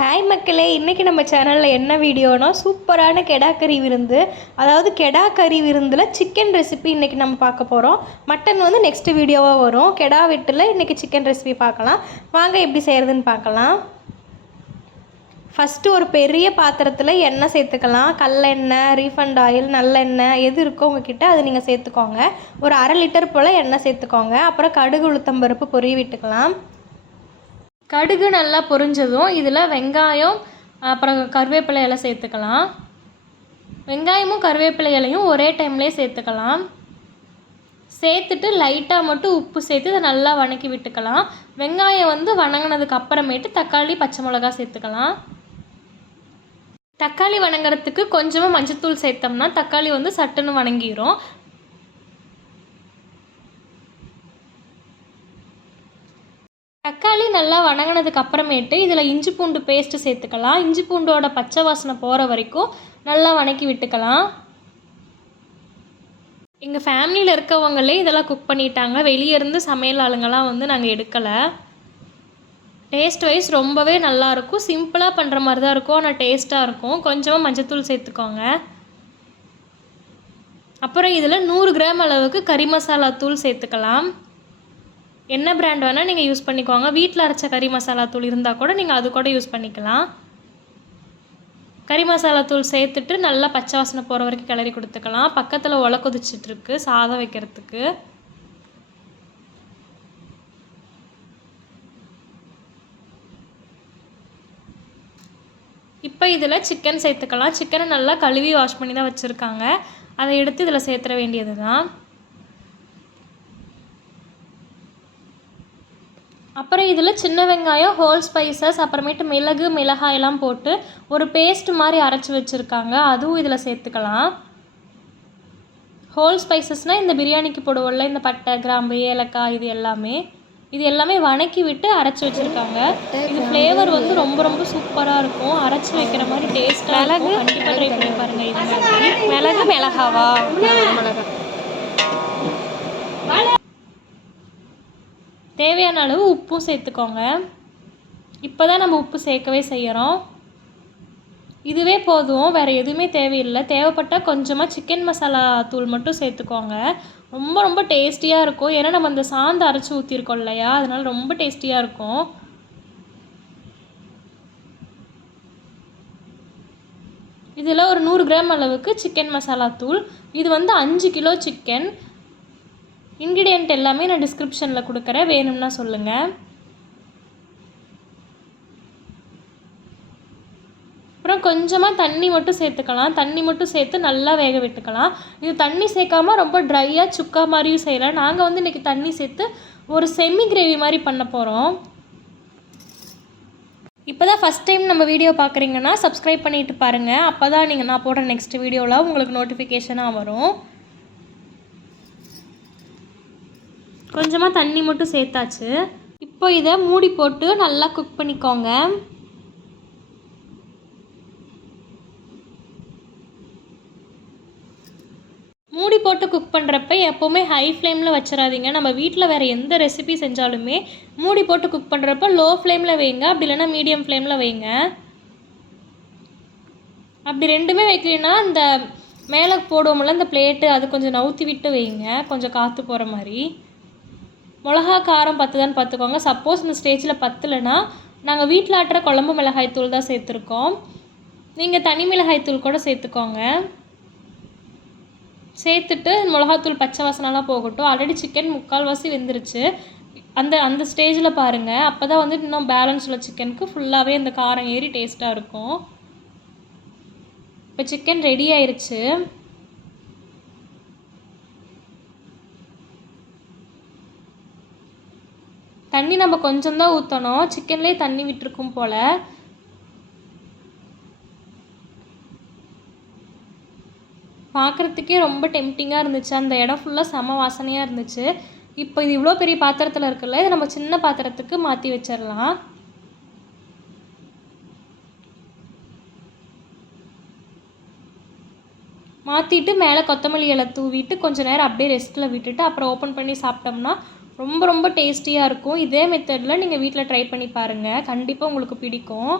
Hi மக்களே, இன்றைக்கி நம்ம சேனலில் என்ன வீடியோனா சூப்பரான கெடா கறி விருந்து. அதாவது கெடா கறி விருந்தில் சிக்கன் ரெசிபி இன்றைக்கி நம்ம பார்க்க போகிறோம். மட்டன் வந்து நெக்ஸ்ட் வீடியோவாக வரும். கெடா வீட்டில் இன்றைக்கி சிக்கன் ரெசிபி பார்க்கலாம். வாங்க எப்படி செய்கிறதுன்னு பார்க்கலாம். ஃபஸ்ட்டு ஒரு பெரிய பாத்திரத்தில் எண்ணெய் சேர்த்துக்கலாம். கல்லெண்ணெய், ரீஃபண்ட் ஆயில், நல்லெண்ணெய் எது இருக்கோ உங்ககிட்ட அது நீங்கள் சேர்த்துக்கோங்க. ஒரு 1/2 லிட்டர் போல் எண்ணெய் சேர்த்துக்கோங்க. அப்புறம் கடுகு உளுத்தம்பருப்பு பொரிய விட்டுக்கலாம். கடுகு நல்லா பொரிஞ்சதும் இதில் வெங்காயம் அப்புறம் கருவேப்பிலை இலை சேர்த்துக்கலாம். வெங்காயமும் கருவேப்பிலை இலையும் ஒரே டைம்லேயே சேர்த்துக்கலாம். சேர்த்துட்டு லைட்டாக மட்டும் உப்பு சேர்த்து இதை நல்லா வணக்கி விட்டுக்கலாம். வெங்காயம் வந்து வணங்கினதுக்கு அப்புறமேட்டு தக்காளி, பச்சை மிளகா சேர்த்துக்கலாம். தக்காளி வணங்குறதுக்கு கொஞ்சமாக மஞ்சத்தூள் சேர்த்தோம்னா தக்காளி வந்து சட்டுன்னு வணங்கிடும். தக்காளி நல்லா வணங்கினதுக்கு அப்புறமேட்டு இதில் இஞ்சி பூண்டு பேஸ்ட்டு சேர்த்துக்கலாம். இஞ்சி பூண்டோட பச்சை வாசனை போகிற வரைக்கும் நல்லா வணக்கி விட்டுக்கலாம். எங்கள் ஃபேமிலியில் இருக்கவங்களே இதெல்லாம் குக் பண்ணிட்டாங்க. வெளியே இருந்து சமையல் ஆளுங்கள்லாம் வந்து நாங்கள் எடுக்கலை. டேஸ்ட் வைஸ் ரொம்பவே நல்லாயிருக்கும். சிம்பிளாக பண்ணுற மாதிரி தான் இருக்கும், ஆனால் டேஸ்ட்டாக இருக்கும். கொஞ்சமாக மஞ்சத்தூள் சேர்த்துக்கோங்க. அப்புறம் இதில் 100 கிராம் அளவுக்கு கறி மசாலா தூள் சேர்த்துக்கலாம். என்ன பிராண்ட் வேணால் நீங்கள் யூஸ் பண்ணிக்கோங்க. வீட்டில் அரைச்ச கறி மசாலா தூள் இருந்தால் கூட நீங்கள் அது கூட யூஸ் பண்ணிக்கலாம். கறி மசாலா தூள் சேர்த்துட்டு நல்லா பச்சை வாசனை போகிற வரைக்கும் கிளறி கொடுத்துக்கலாம். பக்கத்தில் ஒலை கொதிச்சிட்ருக்கு சாதம் வைக்கிறதுக்கு. இப்போ இதில் சிக்கன் சேர்த்துக்கலாம். சிக்கனை நல்லா கழுவி வாஷ் பண்ணி தான் வச்சுருக்காங்க. அதை எடுத்து இதில் சேர்த்துற வேண்டியது தான். அப்புறம் இதில் சின்ன வெங்காயம், ஹோல் ஸ்பைசஸ், அப்புறமேட்டு மிளகு, மிளகாயெல்லாம் போட்டு ஒரு பேஸ்ட் மாதிரி அரைச்சி வச்சுருக்காங்க. அதுவும் இதில் சேர்த்துக்கலாம். ஹோல் ஸ்பைசஸ்னால் இந்த பிரியாணிக்கு போடுவோம்ல, இந்த பட்டை, கிராம்பு, ஏலக்காய் இது எல்லாமே வணக்கி விட்டு அரைச்சி வச்சுருக்காங்க. இது ஃப்ளேவர் வந்து ரொம்ப ரொம்ப சூப்பராக இருக்கும். அரைச்சி வைக்கிற மாதிரி டேஸ்ட்டாக இருக்கும். கண்டிப்பாக ட்ரை பண்ணி பாருங்கள். இது மாதிரி மிளகு, மிளகாவா மிளகா தேவையான அளவு உப்பும் சேர்த்துக்கோங்க. இப்போ தான் நம்ம உப்பு சேர்க்கவே செய்கிறோம். இதுவே போதும், வேறு எதுவுமே தேவையில்லை. தேவைப்பட்டால் கொஞ்சமாக சிக்கன் மசாலா தூள் மட்டும் சேர்த்துக்கோங்க. ரொம்ப ரொம்ப டேஸ்டியாக இருக்கும். ஏன்னா நம்ம அந்த சாந்து அரைச்சி ஊற்றிருக்கோம் இல்லையா, அதனால் ரொம்ப டேஸ்டியாக இருக்கும். இதில் ஒரு 100 கிராம் அளவுக்கு சிக்கன் மசாலா தூள். இது வந்து 5 கிலோ சிக்கன். இன்க்ரீடியன்ட் எல்லாமே நான் டிஸ்கிரிப்ஷனில் கொடுக்குறேன், வேணும்னா சொல்லுங்கள். அப்புறம் கொஞ்சமாக தண்ணி மட்டும் சேர்த்துக்கலாம். தண்ணி மட்டும் சேர்த்து நல்லா வேக விட்டுக்கலாம். இது தண்ணி சேர்க்காமல் ரொம்ப ட்ரையாக சுக்கா மாதிரியும் செய்யலாம். நாங்கள் வந்து இன்றைக்கி தண்ணி சேர்த்து ஒரு செமி கிரேவி மாதிரி பண்ண போகிறோம். இப்போ தான் ஃபஸ்ட் டைம் நம்ம வீடியோ பார்க்குறீங்கன்னா சப்ஸ்கிரைப் பண்ணிவிட்டு பாருங்கள். அப்போ தான் நான் போடுற நெக்ஸ்ட் வீடியோவில் உங்களுக்கு நோட்டிஃபிகேஷனாக வரும். கொஞ்சமாக தண்ணி மட்டும் சேர்த்தாச்சு. இப்போ இதை மூடி போட்டு நல்லா குக் பண்ணிக்கோங்க. மூடி போட்டு குக் பண்ணுறப்ப எப்போவுமே ஹை ஃப்ளேமில் வச்சிடாதீங்க. நம்ம வீட்டில் வேறு எந்த ரெசிபி செஞ்சாலுமே மூடி போட்டு குக் பண்ணுறப்ப லோ ஃப்ளேமில் வைங்க, அப்படி இல்லைன்னா மீடியம் ஃப்ளேமில் வைங்க. அப்படி ரெண்டுமே வைக்கலைன்னா இந்த மேலே போடுவோம்ல இந்த பிளேட்டு, அது கொஞ்சம் நவுத்தி விட்டு வைங்க, கொஞ்சம் காற்று போகிற மாதிரி. மிளகா காரம் பத்துதான்னு பார்த்துக்கோங்க. சப்போஸ் இந்த ஸ்டேஜில் பத்தலைன்னா நாங்கள் வீட்டில் ஆட்டுற குழம்பு மிளகாய் தூள் தான் சேர்த்துருக்கோம். நீங்கள் தனி மிளகாய் தூள் கூட சேர்த்துக்கோங்க. சேர்த்துட்டு மிளகாத்தூள் பச்சை வாசனைலாம் போகட்டும். ஆல்ரெடி சிக்கன் 3/4 வெந்துருச்சு. அந்த ஸ்டேஜில் பாருங்கள். அப்போ தான் வந்து இன்னும் பேலன்ஸ் உள்ள சிக்கனுக்கு ஃபுல்லாகவே இந்த காரம் ஏறி டேஸ்ட்டாக இருக்கும். இப்போ சிக்கன் ரெடி ஆயிடுச்சு. தண்ணி நம்ம கொஞ்சம் தான் ஊற்றணும். சிக்கன்லேயே தண்ணி விட்டுருக்கும் போல். பார்க்குறதுக்கே ரொம்ப டெம்டிங்காக இருந்துச்சு. அந்த இடம் ஃபுல்லாக செம வாசனையாக இருந்துச்சு. இப்போ இது இவ்வளோ பெரிய பாத்திரத்தில் இருக்குல்ல, இதை நம்ம சின்ன பாத்திரத்துக்கு மாற்றி வச்சிடலாம். மாற்றிட்டு மேலே கொத்தமல்லி இலை தூவிட்டு கொஞ்சம் நேரம் அப்படியே ரெஸ்ட்டில் விட்டுட்டு அப்புறம் ஓப்பன் பண்ணி சாப்பிட்டோம்னா ரொம்ப ரொம்ப டேஸ்டியாக இருக்கும். இதே மெத்தடில் நீங்கள் வீட்டில் ட்ரை பண்ணி பாருங்கள், கண்டிப்பாக உங்களுக்கு பிடிக்கும்.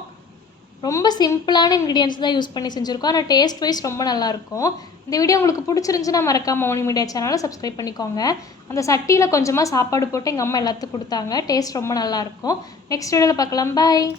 ரொம்ப சிம்பிளான இன்க்ரீடியன்ஸ் தான் யூஸ் பண்ணி செஞ்சுருக்கோம். ஆனால் டேஸ்ட் வைஸ் ரொம்ப நல்லாயிருக்கும். இந்த வீடியோ உங்களுக்கு பிடிச்சிருந்துச்சுன்னா மறக்காம மௌனி மீடியா சேனலை சப்ஸ்கிரைப் பண்ணிக்கோங்க. அந்த சட்டியில் கொஞ்சமாக சாப்பாடு போட்டு எங்கள் அம்மா எல்லாத்துக்கும் கொடுத்தாங்க. டேஸ்ட் ரொம்ப நல்லாயிருக்கும். நெக்ஸ்ட் வீடியோவில் பார்க்கலாம். பாய்.